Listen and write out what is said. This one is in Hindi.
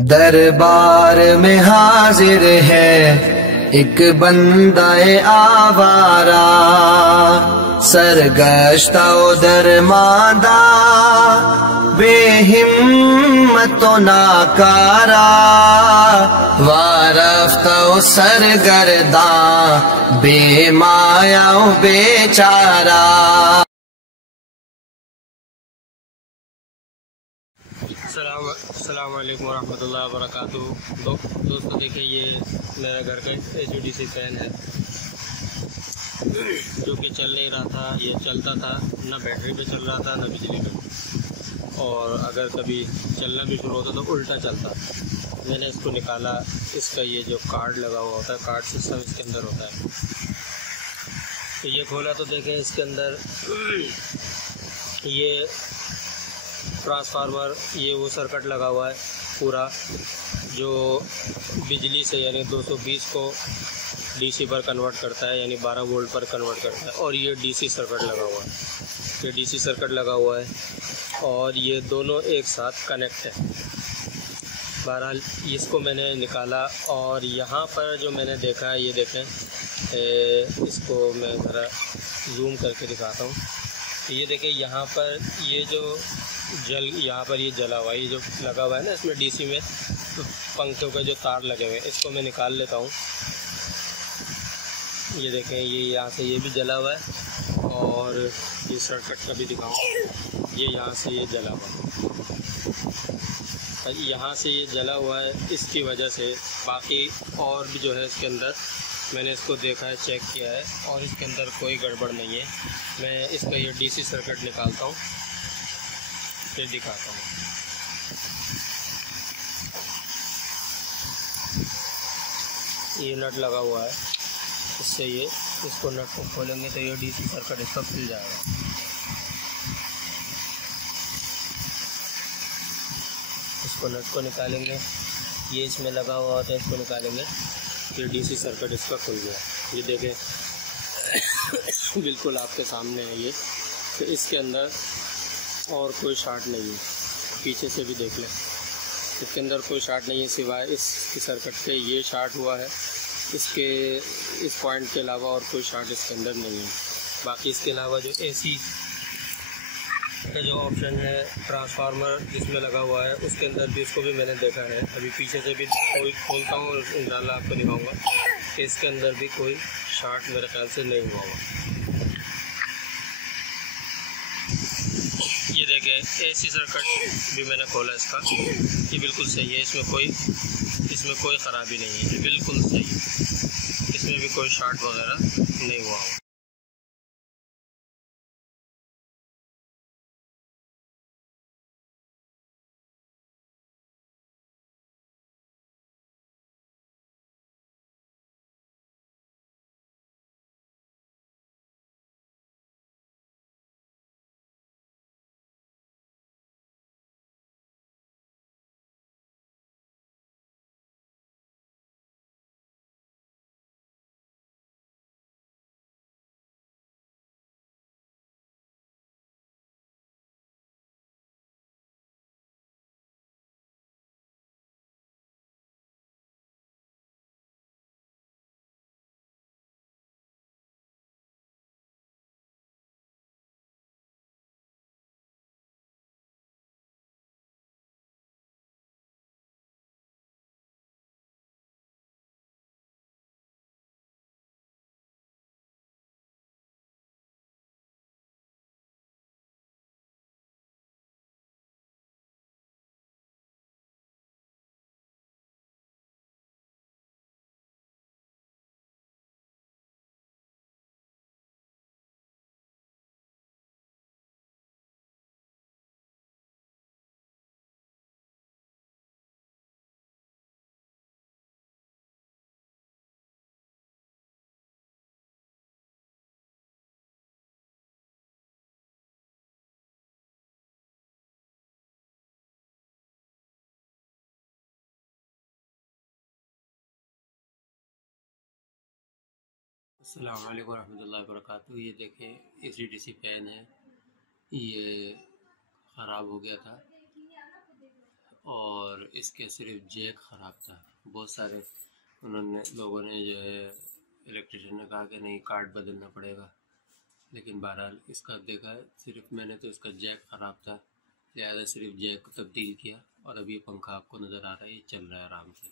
दरबार में हाजिर है एक बंदाए आवारा, सरगश्ता दरमादा बेहिम्मतो नाकारा, वारफ्ता सरगर्दा बेमाया बेचारा। अस्सलाम वालेकुम वरहमतुल्लाहि वबरकातुहू। दोस्तों देखिए, ये मेरा घर का HVDC फैन है जो कि चल नहीं रहा था। ये चलता था, ना बैटरी पे चल रहा था ना बिजली पे, और अगर कभी चलना भी शुरू होता तो उल्टा चलता। मैंने इसको निकाला। इसका ये जो कार्ड लगा हुआ होता है, कार्ड सिस्टम इसके अंदर होता है। तो ये खोला तो देखें इसके अंदर ये ट्रांसफार्मर, ये वो सर्किट लगा हुआ है पूरा, जो बिजली से यानी 220 को DC पर कन्वर्ट करता है, यानी 12 वोल्ट पर कन्वर्ट करता है। और ये DC सर्किट लगा हुआ है, ये DC सर्किट लगा हुआ है और ये दोनों एक साथ कनेक्ट है। बहरहाल इसको मैंने निकाला और यहाँ पर जो मैंने देखा है, ये देखें, इसको मैं ज़रा जूम करके दिखाता हूँ। ये देखें, यहाँ पर ये जो यहाँ पर ये जला हुआ है, ये जो लगा हुआ है ना इसमें DC में पंखों के जो तार लगे हुए हैं, इसको मैं निकाल लेता हूँ। ये देखें, ये यहाँ से ये भी जला हुआ है और ये सर्किट का भी दिखाऊँ, ये यहाँ से ये जला हुआ है, यहाँ से ये जला हुआ है। इसकी वजह से बाकी और भी जो है इसके अंदर मैंने इसको देखा है, चेक किया है और इसके अंदर कोई गड़बड़ नहीं है। मैं इसका ये DC सर्किट निकालता हूँ, फिर दिखाता हूँ। ये नट लगा हुआ है, इससे ये इसको नट को खोलेंगे तो ये DC सर्किट इसका खुल जाएगा। इसको नट को निकालेंगे, ये इसमें लगा हुआ होता है, इसको निकालेंगे, फिर DC सर्किट इसका खुल गया। ये देखें बिल्कुल आपके सामने है ये। तो इसके अंदर और कोई शार्ट नहीं है, पीछे से भी देख लें, इसके अंदर कोई शार्ट नहीं है सिवाय इसकी सर्किट के ये शार्ट हुआ है। इसके इस पॉइंट के अलावा और कोई शार्ट इसके अंदर नहीं है। बाकी इसके अलावा जो AC का जो ऑप्शन है ट्रांसफार्मर जिसमें लगा हुआ है, उसके अंदर भी इसको भी मैंने देखा है। अभी पीछे से भी खोलता हूँ और इंशाल्लाह आपको दिखाऊंगा कि इसके अंदर भी कोई शार्ट मेरे ख्याल से नहीं हुआ होगा। ये देखें, AC सर्किट भी मैंने खोला इसका, ये बिल्कुल सही है, इसमें कोई ख़राबी नहीं है, ये बिल्कुल सही है, इसमें भी कोई शार्ट वगैरह नहीं हुआ होगा। अस्सलाम वालेकुम रहमतुल्लाहि वबरकातुहू। ये देखिए HVDC फैन है, ये ख़राब हो गया था और इसके सिर्फ जैक ख़राब था। बहुत सारे लोगों ने जो है इलेक्ट्रिशियन ने कहा कि नहीं कार्ड बदलना पड़ेगा, लेकिन बहरहाल इसका देखा है सिर्फ मैंने तो इसका जैक ख़राब था, लिहाजा सिर्फ जैक को तब्दील किया और अब ये पंखा आपको नज़र आ रहा है, ये चल रहा है आराम से।